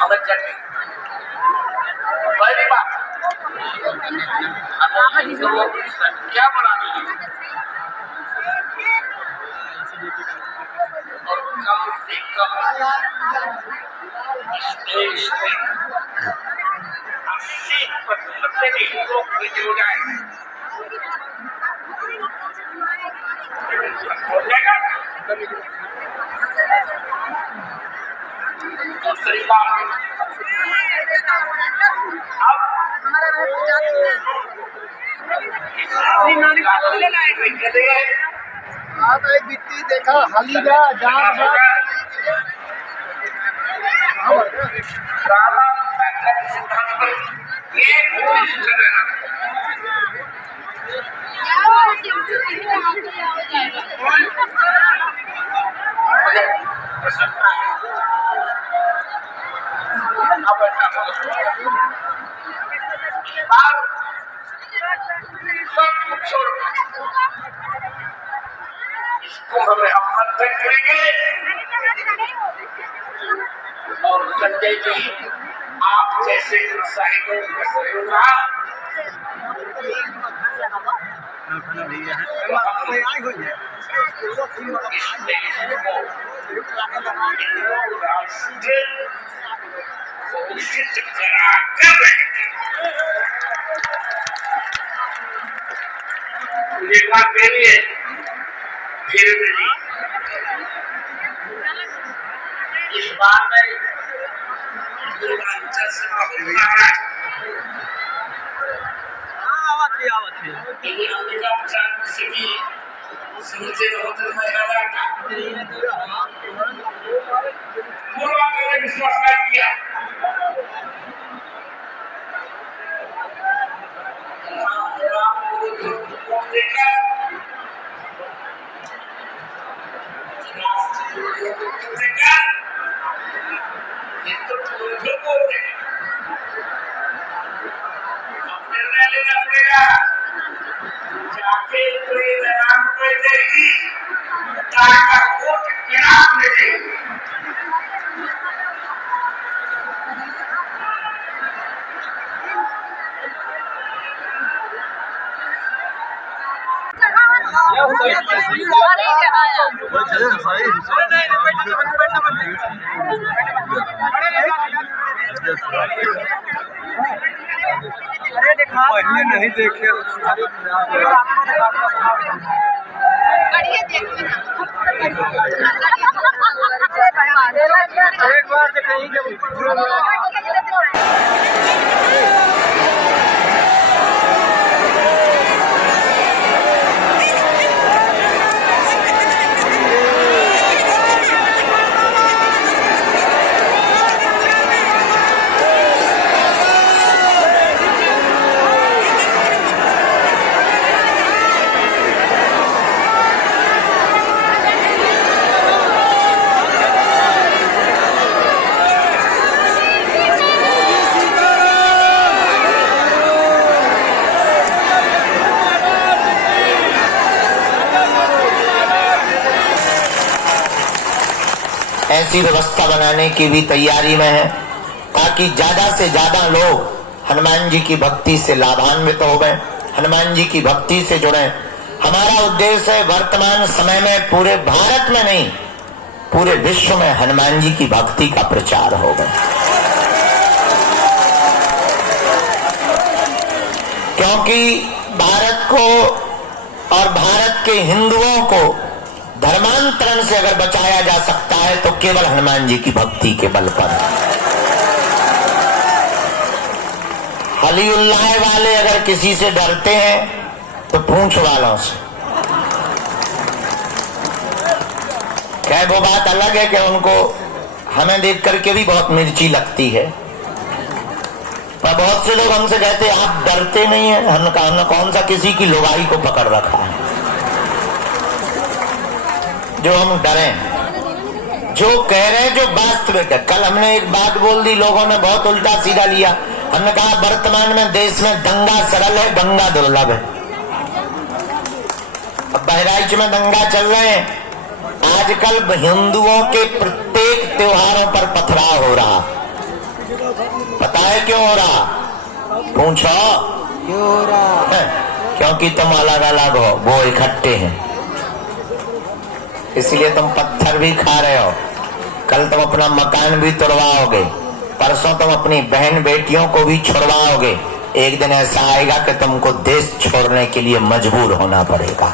हमें चटनी पहली बात हिंदुओं की संख्या बढ़ानी है और कम से कम इस देश में 80% से हिंदुओं को हो जाए हो जाएगा। दूसरी बात अब बिट्टी देखा हलीजा जात सिद्धांत पर एक इसको हमें हम मंथन करेंगे और संजय जी आप जैसे साहित्यों का सहयोग रहा इस देश को राष्ट्र घोषित करा कर रहेंगे। देखा के लिए फिर भी इस बार में अंबिका प्रसाद सिटी समूचे होटल में पूर्वांचल विश्वास किया देखा निर्णय लेना पड़ेगा जाके देगी का वोट इनाम में देगी। पहले नहीं देखे एक बार ऐसी व्यवस्था बनाने की भी तैयारी में है ताकि ज्यादा से ज्यादा लोग हनुमान जी की भक्ति से लाभान्वित हो गए, हनुमान जी की भक्ति से जुड़े। हमारा उद्देश्य है वर्तमान समय में पूरे भारत में नहीं पूरे विश्व में हनुमान जी की भक्ति का प्रचार हो गए, क्योंकि भारत को और भारत के हिंदुओं को धर्मांतरण से अगर बचाया जा सकता है तो केवल हनुमान जी की भक्ति के बल पर। हलीउल्लाह वाले अगर किसी से डरते हैं तो पूंछ वालों से। खैर वो बात अलग है कि उनको हमें देख करके भी बहुत मिर्ची लगती है, पर बहुत से लोग हमसे कहते हैं आप डरते नहीं है। हमने कौन सा किसी की लुगाई को पकड़ रखा है जो हम डरें। जो कह रहे हैं जो वास्तविक है। कल हमने एक बात बोल दी, लोगों ने बहुत उल्टा सीधा लिया। हमने कहा वर्तमान में देश में दंगा सरल है, गंगा दुर्लभ है। अब बहराइच में दंगा चल रहे हैं, आजकल हिंदुओं के प्रत्येक त्योहारों पर पथराव हो रहा। पता है क्यों हो रहा? पूछो क्यों हो रहा? क्योंकि तुम अलग अलग हो, वो इकट्ठे हैं, इसलिए तुम पत्थर भी खा रहे हो। कल तुम अपना मकान भी तोड़वाओगे, परसों तुम अपनी बहन बेटियों को भी छुड़वाओगे। एक दिन ऐसा आएगा कि तुमको देश छोड़ने के लिए मजबूर होना पड़ेगा।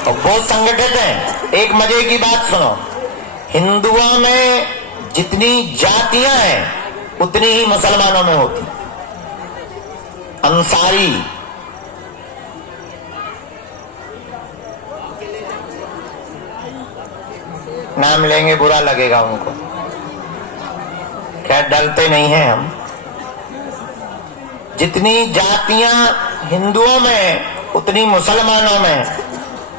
और वो संगठित हैं। एक मजे की बात सुनो, हिंदुओं में जितनी जातियां हैं उतनी ही मुसलमानों में होती। अंसारी, नाम लेंगे बुरा लगेगा उनको, खैर डरते नहीं हैं हम। जितनी जातियां हिंदुओं में उतनी मुसलमानों में,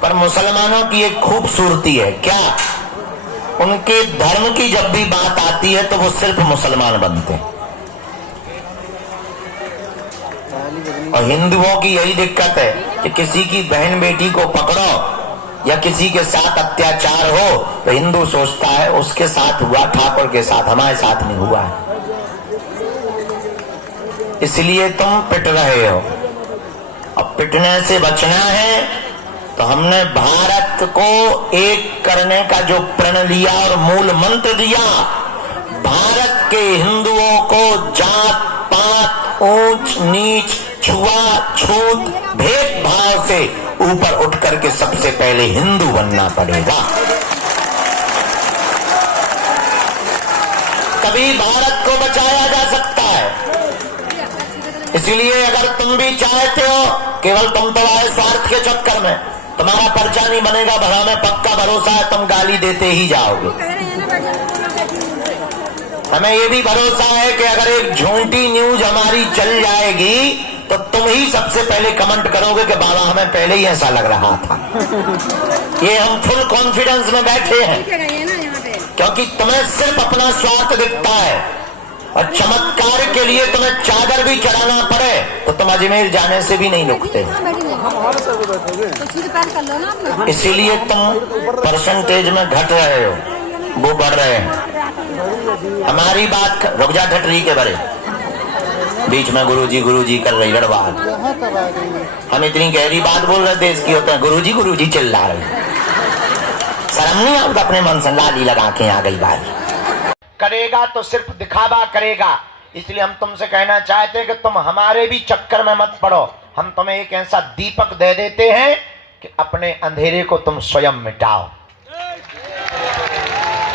पर मुसलमानों की एक खूबसूरती है, क्या? उनके धर्म की जब भी बात आती है तो वो सिर्फ मुसलमान बनते हैं। और हिंदुओं की यही दिक्कत है कि किसी की बहन बेटी को पकड़ो या किसी के साथ अत्याचार हो तो हिंदू सोचता है उसके साथ हुआ, ठाकुर के साथ, हमारे साथ नहीं हुआ है, इसलिए तुम पिट रहे हो। अब पिटने से बचना है तो हमने भारत को एक करने का जो प्रण लिया और मूल मंत्र दिया, भारत के हिंदुओं को जात पात, ऊंच नीच, छुआछूत, भेदभाव से ऊपर उठ करके सबसे पहले हिंदू बनना पड़ेगा। तभी भारत को बचाया जा सकता है। इसलिए अगर तुम भी चाहते हो, केवल तुम तो आए स्वार्थ के चक्कर में, तुम्हारा पर्चा नहीं बनेगा, भरा में पक्का भरोसा है तुम गाली देते ही जाओगे। हमें ये भी भरोसा है कि अगर एक झूठी न्यूज हमारी चल जाएगी तो तुम ही सबसे पहले कमेंट करोगे कि बाबा हमें पहले ही ऐसा लग रहा था। ये हम फुल कॉन्फिडेंस में बैठे हैं क्योंकि तुम्हें सिर्फ अपना स्वार्थ दिखता है और चमत्कार के लिए तुम्हें चादर भी चढ़ाना पड़े तो तुम अजमेर जाने से भी नहीं रुकते। इसीलिए तुम परसेंटेज में घट रहे हो, वो बढ़ रहे हैं। हमारी बात रुक जा, ठटरी के बड़े बीच में गुरुजी कर रही गड़बाड़। हम इतनी गहरी बात बोल रहे देश की, होते हैं गुरुजी चिल्ला रहे। शर्म नहीं आता? अपने मन से लाली लगा के आ गई बात। करेगा तो सिर्फ दिखावा करेगा, इसलिए हम तुमसे कहना चाहते हैं कि तुम हमारे भी चक्कर में मत पड़ो। हम तुम्हें एक ऐसा दीपक दे देते हैं कि अपने अंधेरे को तुम स्वयं मिटाओ।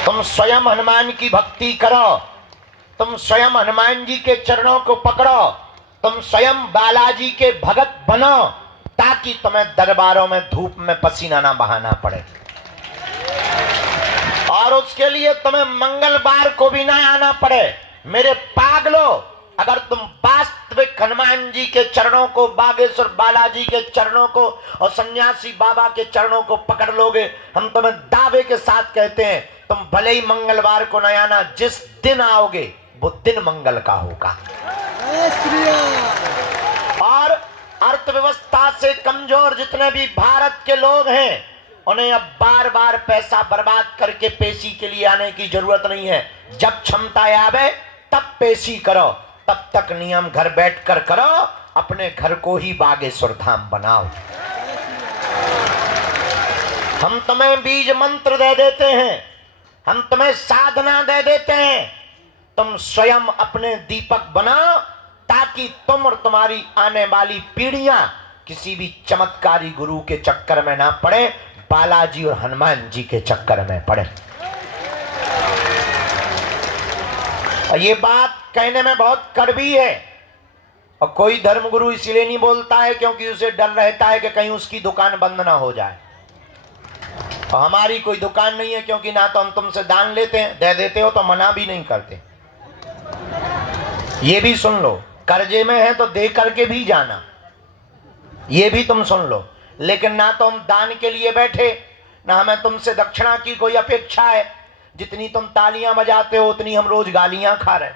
तुम स्वयं हनुमान की भक्ति करो, तुम स्वयं हनुमान जी के चरणों को पकड़ो, तुम स्वयं बालाजी के भगत बनो, ताकि तुम्हें दरबारों में धूप में पसीना ना बहाना पड़े। और उसके लिए तुम्हें मंगलवार को भी ना आना पड़े। मेरे पागलों, अगर तुम वास्तविक हनुमान जी के चरणों को, बागेश्वर बालाजी के चरणों को और सन्यासी बाबा के चरणों को पकड़ लोगे, हम तुम्हें दावे के साथ कहते हैं तुम भले ही मंगलवार को न आना, जिस दिन आओगे वो दिन मंगल का होगा। और अर्थव्यवस्था से कमजोर जितने भी भारत के लोग हैं, उन्हें अब बार बार पैसा बर्बाद करके पेशी के लिए आने की जरूरत नहीं है। जब क्षमता आवे तब पेशी करो, तब तक नियम घर बैठकर करो, अपने घर को ही बागेश्वर धाम बनाओ। हम तुम्हें बीज मंत्र दे देते हैं, हम तुम्हें साधना दे देते हैं, तुम स्वयं अपने दीपक बनाओ, ताकि तुम और तुम्हारी आने वाली पीढ़ियां किसी भी चमत्कारी गुरु के चक्कर में ना पड़े, बालाजी और हनुमान जी के चक्कर में पड़े। और ये बात कहने में बहुत कड़वी है, और कोई धर्मगुरु इसलिए नहीं बोलता है क्योंकि उसे डर रहता है कि कहीं उसकी दुकान बंद ना हो जाए। और हमारी कोई दुकान नहीं है, क्योंकि ना तो हम तुमसे दान लेते हैं, दे देते हो तो मना भी नहीं करते। ये भी सुन लो, कर्जे में है तो दे करके भी जाना, ये भी तुम सुन लो। लेकिन ना तो हम दान के लिए बैठे, ना हमें तुमसे दक्षिणा की कोई अपेक्षा है। जितनी तुम तालियां बजाते हो उतनी हम रोज गालियां खा रहे,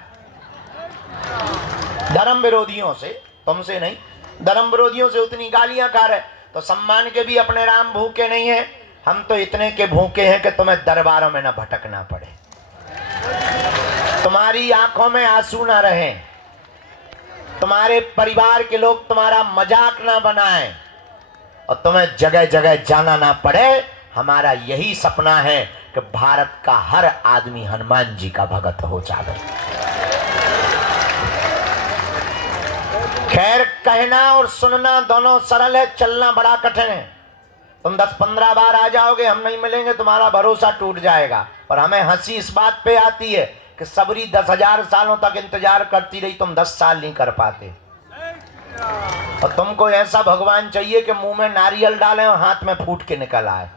धर्म विरोधियों से, तुमसे नहीं, धर्म विरोधियों से उतनी गालियां खा रहे। तो सम्मान के भी अपने राम भूखे नहीं है, हम तो इतने के भूखे हैं कि तुम्हें दरबारों में न भटकना पड़े, तुम्हारी आंखों में आंसू ना रहे, तुम्हारे परिवार के लोग तुम्हारा मजाक ना बनाएं और तुम्हें जगह जगह जाना ना पड़े। हमारा यही सपना है कि भारत का हर आदमी हनुमान जी का भगत हो जाए। खैर, कहना और सुनना दोनों सरल है, चलना बड़ा कठिन है। तुम 10-15 बार आ जाओगे, हम नहीं मिलेंगे, तुम्हारा भरोसा टूट जाएगा। पर हमें हंसी इस बात पे आती है कि सबरी 10,000 सालों तक इंतजार करती रही, तुम 10 साल नहीं कर पाते। और तुमको ऐसा भगवान चाहिए कि मुंह में नारियल डालें और हाथ में फूट के निकल आए।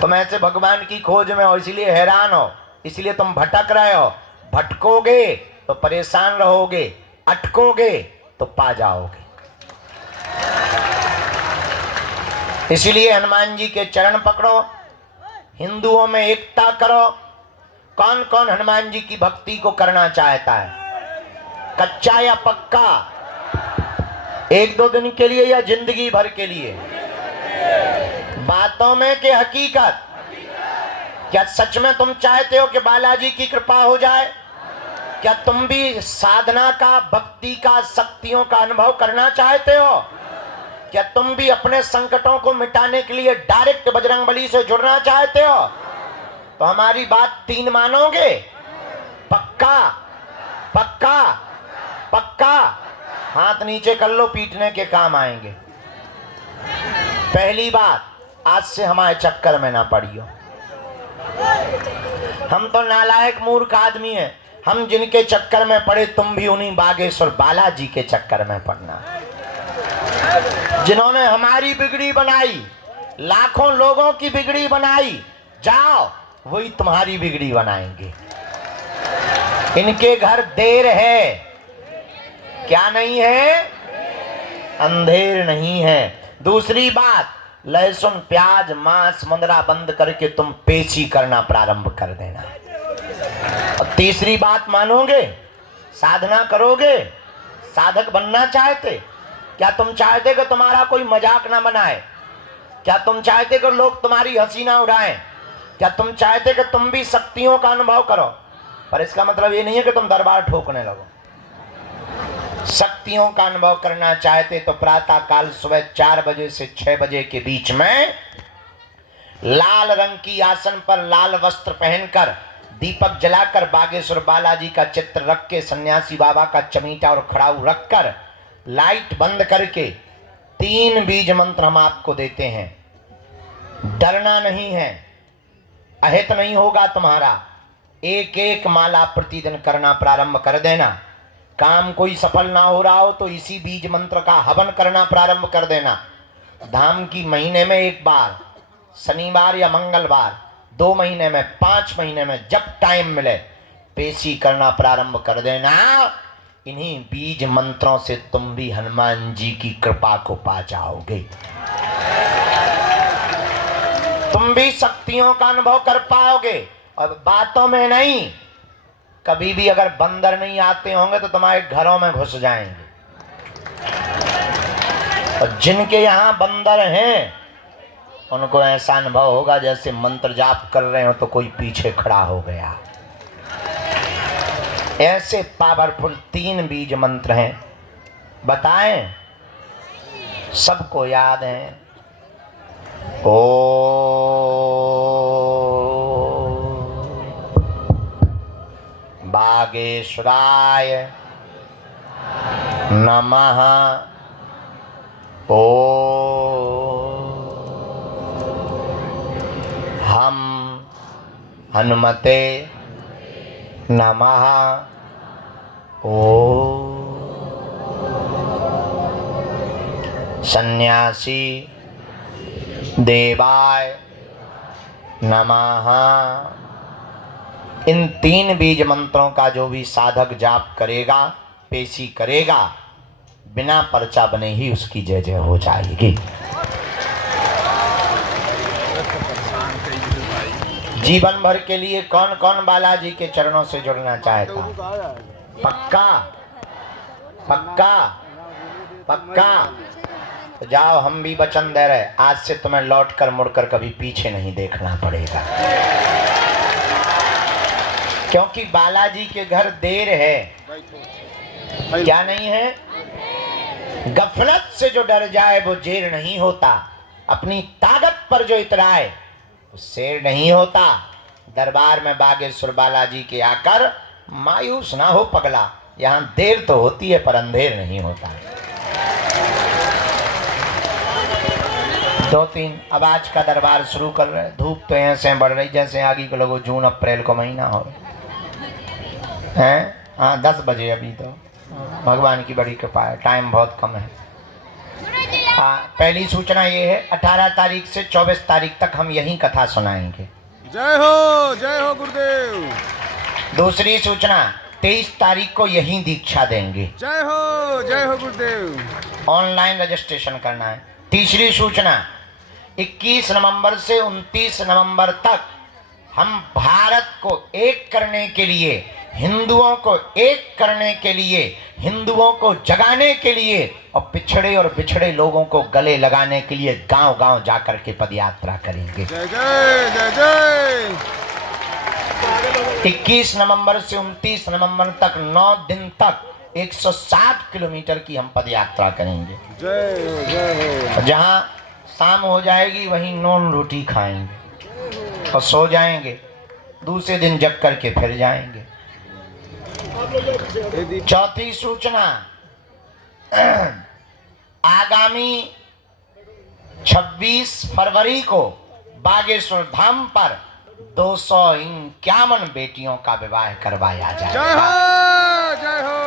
तुम ऐसे भगवान की खोज में हो, इसलिए हैरान हो, इसलिए तुम भटक रहे हो। भटकोगे तो परेशान रहोगे, अटकोगे तो पा जाओगे। इसलिए हनुमान जी के चरण पकड़ो, हिंदुओं में एकता करो। कौन कौन हनुमान जी की भक्ति को करना चाहता है, कच्चा या पक्का, 1-2 दिन के लिए या जिंदगी भर के लिए? बातों में कि हकीकत? क्या सच में तुम चाहते हो कि बालाजी की कृपा हो जाए? क्या तुम भी साधना का, भक्ति का, शक्तियों का अनुभव करना चाहते हो? क्या तुम भी अपने संकटों को मिटाने के लिए डायरेक्ट बजरंगबली से जुड़ना चाहते हो? तो हमारी बात 3 मानोगे? पक्का पक्का पक्का? हाथ नीचे कर लो, पीटने के काम आएंगे। पहली बात, आज से हमारे चक्कर में ना पड़ियो। हम तो नालायक मूर्ख आदमी हैं, हम जिनके चक्कर में पड़े तुम भी उन्हीं बागेश्वर बालाजी के चक्कर में पड़ना। जिन्होंने हमारी बिगड़ी बनाई, लाखों लोगों की बिगड़ी बनाई, जाओ वही तुम्हारी बिगड़ी बनाएंगे। इनके घर देर है, क्या नहीं है? अंधेर नहीं है। दूसरी बात, लहसुन, प्याज, मांस, मंदरा बंद करके तुम पेशी करना प्रारंभ कर देना। और तीसरी बात मानोगे, साधना करोगे, साधक बनना चाहते? क्या तुम चाहते कि तुम्हारा कोई मजाक ना बनाए? क्या तुम चाहते कि लोग तुम्हारी हंसी ना उड़ाएं? क्या तुम चाहते कि तुम भी शक्तियों का अनुभव करो? पर इसका मतलब ये नहीं है कि तुम दरबार ठोकने लगो। शक्तियों का अनुभव करना चाहते तो प्रातः काल सुबह 4 बजे से 6 बजे के बीच में लाल रंग की आसन पर लाल वस्त्र पहनकर, दीपक जलाकर, बागेश्वर बालाजी का चित्र रख के, सन्यासी बाबा का चमीटा और खड़ाऊ रखकर, लाइट बंद करके 3 बीज मंत्र हम आपको देते हैं। डरना नहीं है, अहित नहीं होगा तुम्हारा। 1-1 माला प्रतिदिन करना प्रारंभ कर देना। काम कोई सफल ना हो रहा हो तो इसी बीज मंत्र का हवन करना प्रारंभ कर देना। धाम की महीने में 1 बार, शनिवार या मंगलवार, 2 महीने में, 5 महीने में, जब टाइम मिले पेशी करना प्रारंभ कर देना। इन्हीं बीज मंत्रों से तुम भी हनुमान जी की कृपा को पा जाओगे। तुम भी शक्तियों का अनुभव कर पाओगे। और बातों में नहीं, कभी भी अगर बंदर नहीं आते होंगे तो तुम्हारे घरों में घुस जाएंगे। और जिनके यहाँ बंदर हैं उनको ऐसा अनुभव होगा जैसे मंत्र जाप कर रहे हो तो कोई पीछे खड़ा हो गया। ऐसे पावरफुल 3 बीज मंत्र हैं, बताएं? सबको याद है। ओ बागेश्वराय नमः। ओ हम हनुमते नमः। ओ सन्यासी देवाय नमः। इन 3 बीज मंत्रों का जो भी साधक जाप करेगा, पेशी करेगा, बिना पर्चा बने ही उसकी जय जय हो जाएगी। जीवन भर के लिए कौन कौन बालाजी के चरणों से जुड़ना चाहता? पक्का पक्का पक्का? तो जाओ, हम भी वचन दे रहे, आज से तुम्हें लौट कर मुड़कर कभी पीछे नहीं देखना पड़ेगा, क्योंकि बालाजी के घर देर है, क्या नहीं है? गफलत से जो डर जाए वो जेर नहीं होता, अपनी ताकत पर जो इतराए वो शेर नहीं होता। दरबार में बागेश्वर बालाजी के आकर मायूस ना हो पगला, यहाँ देर तो होती है पर अंधेर नहीं होता। 2-3 अब आज का दरबार शुरू कर रहे हैं। धूप तो ऐसे बढ़ रही जैसे आगे को लोगों जून अप्रैल को महीना हो हैं। हाँ 10 बजे अभी तो, भगवान की बड़ी कृपा है, टाइम बहुत कम है। पहली सूचना ये है, 18 तारीख से 24 तारीख तक हम यही कथा सुनाएंगे। जय हो गुरुदेव। दूसरी सूचना, 23 तारीख को यही दीक्षा देंगे। जय हो गुरुदेव। ऑनलाइन रजिस्ट्रेशन करना है। तीसरी सूचना, 21 नवंबर से 29 नवंबर तक हम भारत को एक करने के लिए, हिंदुओं को एक करने के लिए, हिंदुओं को जगाने के लिए और पिछड़े और बिछड़े लोगों को गले लगाने के लिए गांव-गांव जाकर के पदयात्रा करेंगे। जय जय जय जय। 21 नवंबर से 29 नवंबर तक 9 दिन तक 160 किलोमीटर की हम पदयात्रा करेंगे। जय हो। जहां शाम हो जाएगी वहीं नॉन रोटी खाएंगे और सो जाएंगे, दूसरे दिन जग करके फिर जाएंगे। चौथी सूचना, आगामी 26 फरवरी को बागेश्वर धाम पर 251 बेटियों का विवाह करवाया जाएगा। जय हो।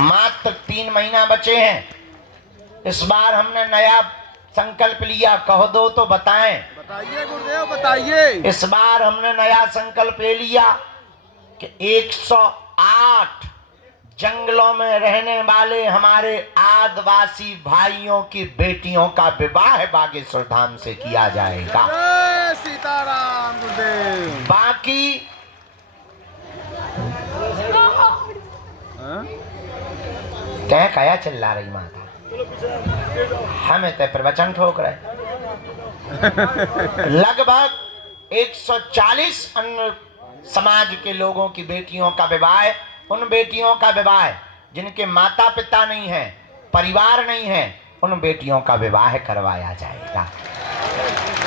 मात्र 3 महीना बचे हैं। इस बार हमने नया संकल्प लिया, कहो दो तो बताएं। बताइए गुरुदेव बताइए। इस बार हमने नया संकल्प ले लिया कि 108 जंगलों में रहने वाले हमारे आदिवासी भाइयों की बेटियों का विवाह बागेश्वर धाम से किया जाएगा। जय सीताराम गुरुदेव। बाकी क्या चिल्ला रही माता, हमें तो प्रवचन ठोक रहे। लगभग 140 अन्य समाज के लोगों की बेटियों का विवाह, उन बेटियों का विवाह जिनके माता पिता नहीं है, परिवार नहीं है, उन बेटियों का विवाह करवाया जाएगा।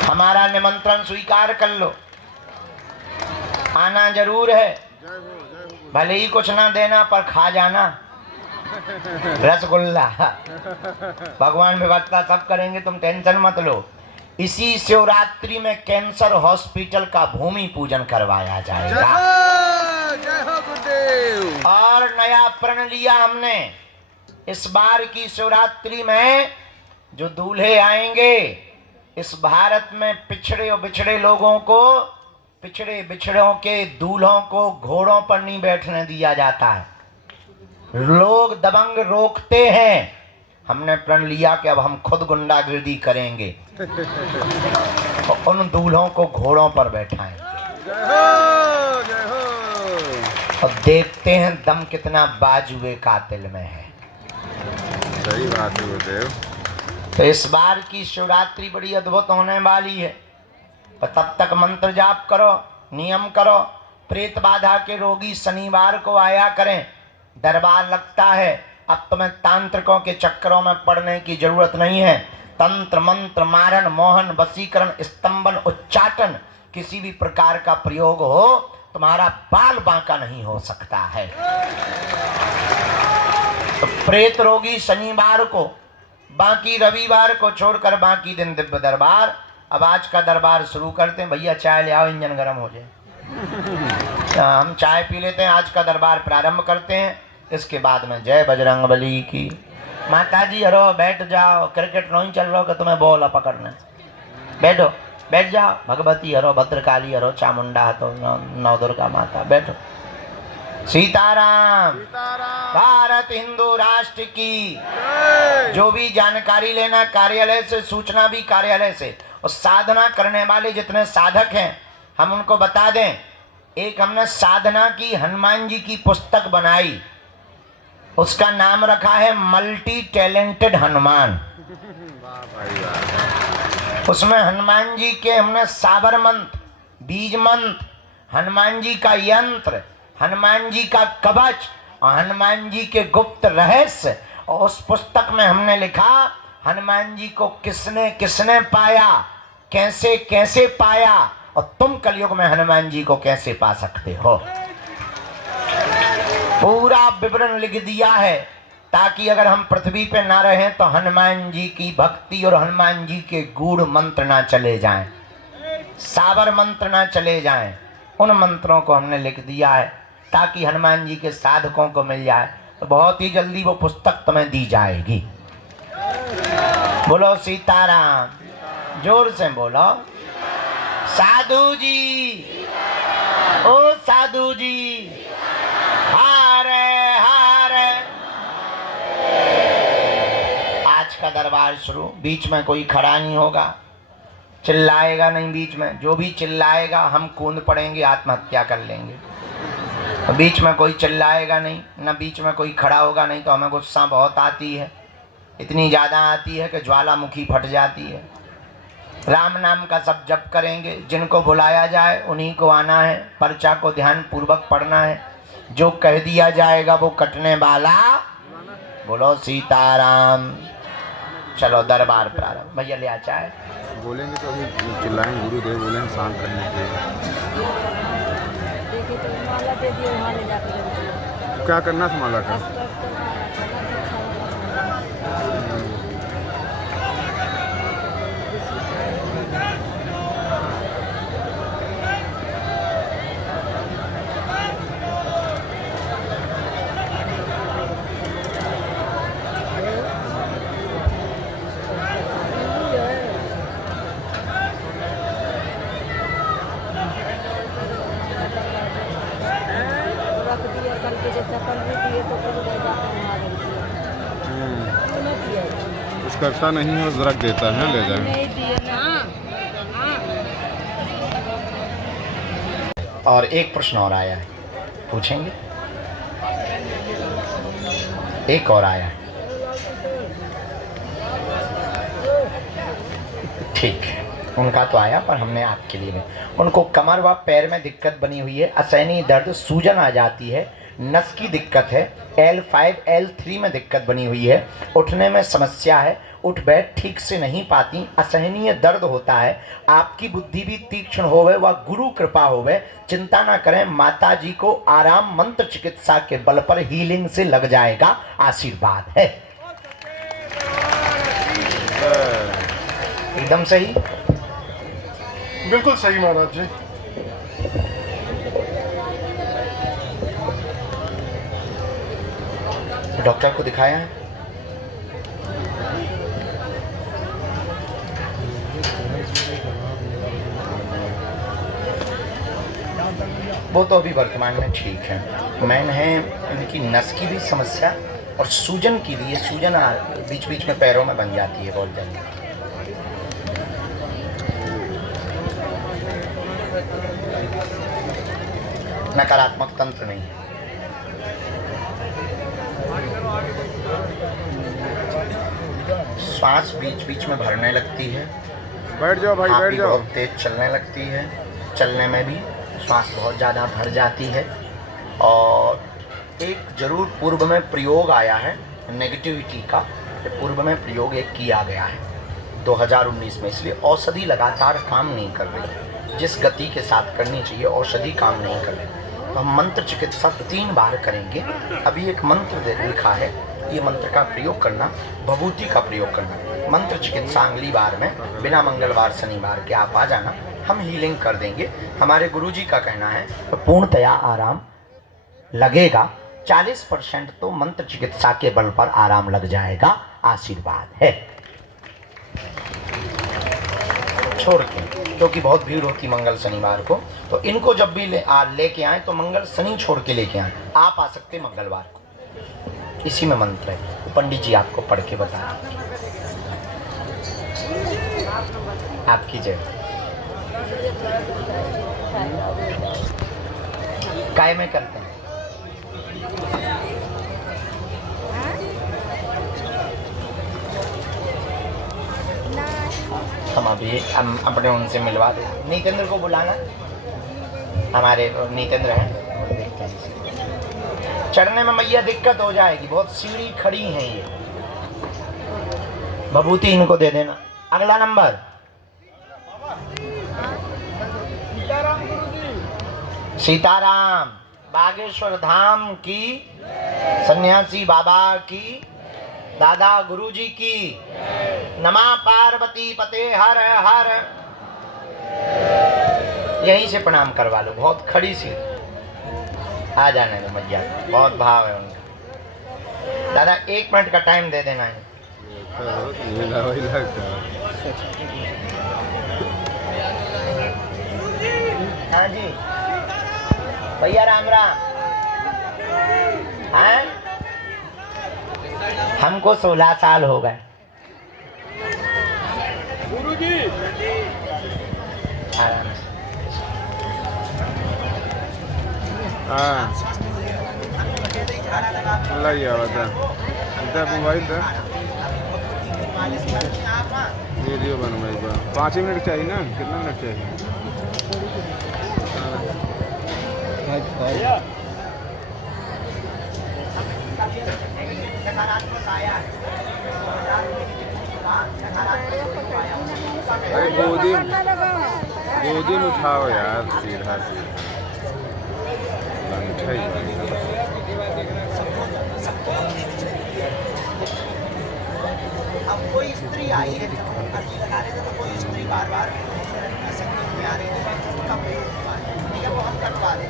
हमारा निमंत्रण स्वीकार कर लो, आना जरूर है। भले ही कुछ ना देना पर खा जाना रसगुल्ला। भगवान व्यवस्था सब करेंगे, तुम टेंशन मत लो। इसी शिवरात्रि में कैंसर हॉस्पिटल का भूमि पूजन करवाया जाएगा। जय हो गुरुदेव। और नया प्रण लिया हमने, इस बार की शिवरात्रि में जो दूल्हे आएंगे, इस भारत में पिछड़े और बिछड़े लोगों को, पिछड़े बिछड़ों के दूल्हों को घोड़ों पर नहीं बैठने दिया जाता है। लोग दबंग रोकते हैं, हमने प्रण लिया कि अब हम खुद गुंडागिर्दी करेंगे और उन दूल्हों को घोड़ों पर बैठाएंगे। जय हो। और देखते हैं दम कितना बाजुए कातिल में है। सही बात है गुरुदेव। तो इस बार की शिवरात्रि बड़ी अद्भुत होने वाली है। पर तब तक मंत्र जाप करो, नियम करो। प्रेत बाधा के रोगी शनिवार को आया करें, दरबार लगता है। अब तुम्हें तांत्रिकों के चक्करों में पड़ने की जरूरत नहीं है। तंत्र मंत्र मारण मोहन वशीकरण स्तंभन उच्चाटन किसी भी प्रकार का प्रयोग हो, तुम्हारा बाल बांका नहीं हो सकता है। तो प्रेत रोगी शनिवार को, बाकी रविवार को छोड़कर बाकी दिन दिव्य दरबार। अब आज का दरबार शुरू करते हैं। भैया चाय ले आओ, इंजन गर्म हो जाए। हम चाय पी लेते हैं, आज का दरबार प्रारंभ करते हैं। इसके बाद में जय बजरंगबली की। माता जी हरो बैठ जाओ, क्रिकेट नहीं चल रहा हो कि तुम्हें बॉल पकड़ना, बैठो बैठ जाओ। भगवती हरो, भद्रकाली हरो, चामुंडा हतो, नौ दुर्गा माता, बैठो। सीताराम। भारत हिंदू राष्ट्र की। जो भी जानकारी लेना कार्यालय से, सूचना भी कार्यालय से, और साधना करने वाले जितने साधक हैं हम उनको बता दें। एक हमने साधना की हनुमान जी की पुस्तक बनाई, उसका नाम रखा है मल्टी टैलेंटेड हनुमान। वाह भाई वाह। उसमें हनुमान जी के हमने साबर मंत्र, बीज मंत्र, हनुमान जी का यंत्र, हनुमान जी का कवच और हनुमान जी के गुप्त रहस्य, और उस पुस्तक में हमने लिखा हनुमान जी को किसने किसने पाया, कैसे कैसे पाया, और तुम कलयुग में हनुमान जी को कैसे पा सकते हो। पूरा विवरण लिख दिया है ताकि अगर हम पृथ्वी पे ना रहें तो हनुमान जी की भक्ति और हनुमान जी के गूढ़ मंत्र ना चले जाएं, साबर मंत्र ना चले जाएं। उन मंत्रों को हमने लिख दिया है ताकि हनुमान जी के साधकों को मिल जाए, तो बहुत ही जल्दी वो पुस्तक तुम्हें दी जाएगी। बोलो सीताराम, जोर से बोलो। साधु जी, ओ साधु जी, हारे हारे। आज का दरबार शुरू, बीच में कोई खड़ा नहीं होगा, चिल्लाएगा नहीं बीच में, जो भी चिल्लाएगा हम कूद पड़ेंगे, आत्महत्या कर लेंगे। बीच में कोई चिल्लाएगा नहीं, ना बीच में कोई खड़ा होगा, नहीं तो हमें गुस्सा बहुत आती है, इतनी ज़्यादा आती है कि ज्वालामुखी फट जाती है। राम नाम का सब जप करेंगे, जिनको बुलाया जाए उन्हीं को आना है, पर्चा को ध्यान पूर्वक पढ़ना है, जो कह दिया जाएगा वो कटने वाला। बोलो सीताराम। चलो दरबार प्रारंभ। भैया ले आ चाय। बोलेंगे तो अभी चिल्लाएंगे, गुरुदेव बोलेंगे शांत करने के लिए। क्या करना था माला का? कुछ करता नहीं है, बस रख देता है, ले जाए। और एक प्रश्न और आया है, पूछेंगे? एक और आया है, ठीक है। उनका तो आया पर हमने आपके लिए नहीं। उनको कमर व पैर में दिक्कत बनी हुई है, असहनीय दर्द, सूजन आ जाती है, नस की दिक्कत है, L5 L3 में दिक्कत बनी हुई है, उठने में समस्या है, उठ बैठ ठीक से नहीं पाती, असहनीय दर्द होता है, आपकी बुद्धि भी तीक्ष्ण होवे व गुरु कृपा होवे। चिंता ना करें, माता जी को आराम मंत्र चिकित्सा के बल पर हीलिंग से लग जाएगा, आशीर्वाद है। एकदम सही, बिल्कुल सही महाराज जी। डॉक्टर को दिखाया है? वो तो अभी वर्तमान में ठीक है। मैन है इनकी नस की भी समस्या और सूजन की भी, ये सूजन बीच बीच में पैरों में बन जाती है बहुत जल्दी। नकारात्मक तंत्र नहीं है। श्वास बीच बीच में भरने लगती है, बैठ जाओ भाई, बैठ जाओ। बहुत तेज चलने लगती है, चलने में भी श्वास बहुत ज़्यादा भर जाती है। और एक जरूर पूर्व में प्रयोग आया है नेगेटिविटी का, पूर्व में प्रयोग एक किया गया है 2019 में, इसलिए औषधि लगातार काम नहीं कर रही, जिस गति के साथ करनी चाहिए औषधि काम नहीं कर रही। तो हम मंत्र चिकित्सा 3 बार करेंगे। अभी एक मंत्र लिखा है, ये मंत्र का प्रयोग करना, भभूति का प्रयोग करना। मंत्र चिकित्सा अगली बार में बिना मंगलवार शनिवार के आप आ जाना, हम हीलिंग कर देंगे। हमारे गुरुजी का कहना है तो पूर्णतया आराम लगेगा, 40% तो मंत्र चिकित्सा के बल पर आराम लग जाएगा, आशीर्वाद है। छोड़ के, क्योंकि बहुत भीड़ होती मंगल शनिवार को, तो इनको जब भी लेके आए तो मंगल शनि छोड़ के लेके आए। आप आ सकते मंगलवार को, इसी में मंत्र है, पंडित जी आपको पढ़ के बता आपकी जय। काय में करते हैं? हम अभी हम अपने उनसे मिलवा दें। नीतेंद्र को बुलाना, हमारे नीतेंद्र हैं, देखते हैं। चढ़ने में मैया दिक्कत हो जाएगी, बहुत सीढ़ी खड़ी हैं ये। बबूती इनको दे देना। अगला नंबर सीताराम, बागेश्वर धाम की, सन्यासी बाबा की, दादा गुरुजी की। नमा पार्वती पते हर हर। यहीं से प्रणाम करवा लो, बहुत खड़ी सी। आ जाने दो मैया, बहुत भाव है उनका। दादा 1 मिनट का टाइम दे देना है। हाँ जी भैया, राम राम। हैं? हमको 16 साल हो गए। आराम से। मोबाइल वीडियो बनवाई 5 मिनट चाहिए ना, कितना मिनट चाहिए? अरे गोदी में उठाओ यार, सीधा अब कोई स्त्री आई है, अर्जी लगा रहे थे तो कोई स्त्री बार बार संगीत में आ रही है, उसका ठीक है, वो हम कटवा दें।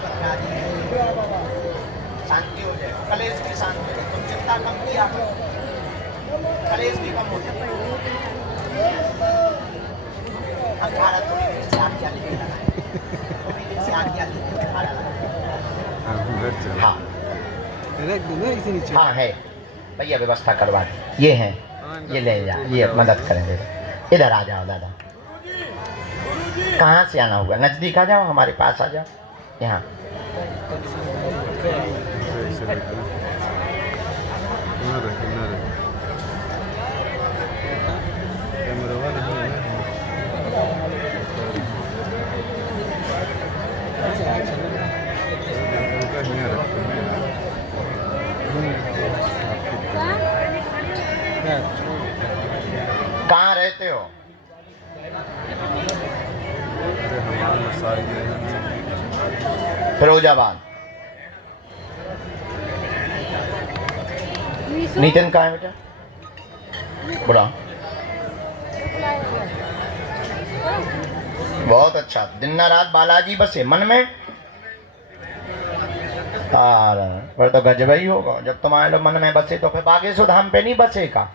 बता दी शांति हो जाए, कलेश भी शांत हो जाए। तुम चिंता कम किया करो, कलेश भी कम हो जाए। हम धारा थोड़ी देर से आज्ञा लेके लगाए, थोड़ी देर से आज्ञा लेके धारा लगाए। हाँ हाँ है भैया, व्यवस्था करवा दे। ये हैं, ये ले जा, ये मदद करेंगे। इधर आ जाओ दादा। कहाँ से आना होगा? नजदीक आ जाओ, हमारे पास आ जाओ। यहाँ कहाँ रहते हो? फिरोजाबाद। नितिन कहाँ है बेटा? बुला। बहुत अच्छा। दिन रात बालाजी बसे मन में। पर तो गजब ही होगा जब तुम्हारे लोग मन में बसे, तो फिर बागेश्वर धाम पे नहीं बसेगा।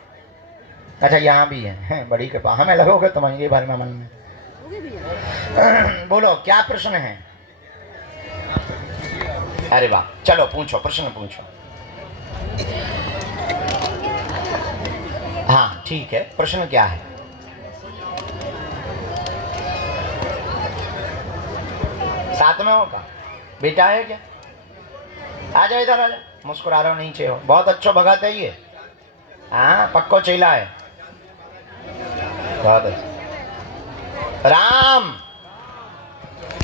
अच्छा यहाँ भी है, बड़ी कृपा। हमें लगोगे तुम्हारे भर में मन में। बोलो क्या प्रश्न है? अरे वाह, चलो पूछो, प्रश्न पूछो। हाँ ठीक है, प्रश्न क्या है? साथ में होगा बेटा है क्या? आ जाओ इधर, आ जाओ। मुस्कुरा रहा हो, नीचे हो। बहुत अच्छा भगत है ये। हाँ पक्को चेला है, बहुत अच्छा। राम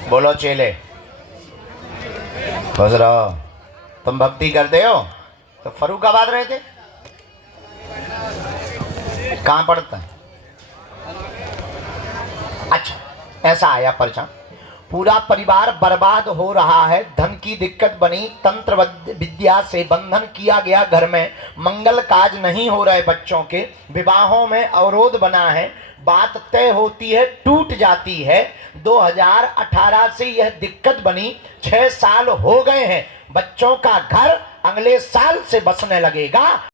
बोलो चेले, खुश रहो। तुम भक्ति करते हो तो फर्रुखाबाद रहते, कहाँ पड़ता है? अच्छा ऐसा आया पर्चा। पूरा परिवार बर्बाद हो रहा है, धन की दिक्कत बनी, तंत्र विद्या से बंधन किया गया, घर में मंगल काज नहीं हो रहे, बच्चों के विवाहों में अवरोध बना है, बात तय होती है टूट जाती है। 2018 से यह दिक्कत बनी, 6 साल हो गए हैं। बच्चों का घर अगले साल से बसने लगेगा।